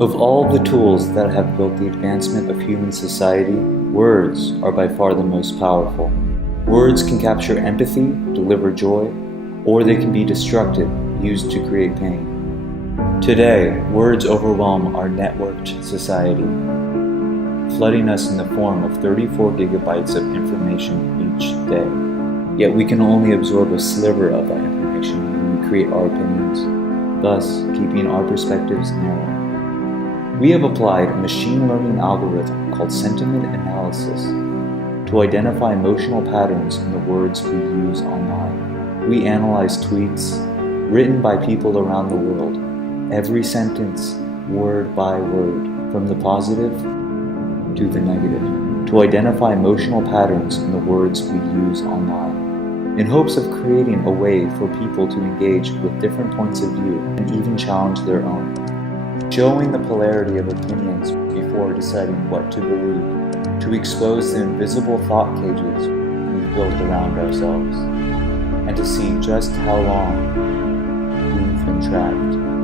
Of all the tools that have built the advancement of human society, words are by far the most powerful. Words can capture empathy, deliver joy, or they can be destructive, used to create pain. Today, words overwhelm our networked society, flooding us in the form of 34 gigabytes of information each day. Yet we can only absorb a sliver of that information when we create our opinions, thus keeping our perspectives narrow. We have applied a machine learning algorithm called sentiment analysis to identify emotional patterns in the words we use online. We analyze tweets written by people around the world, every sentence, word by word, from the positive to the negative, to identify emotional patterns in the words we use online, in hopes of creating a way for people to engage with different points of view and even challenge their own, showing the polarity of opinions before deciding what to believe, to expose the invisible thought cages we've built around ourselves, and to see just how long we've been trapped.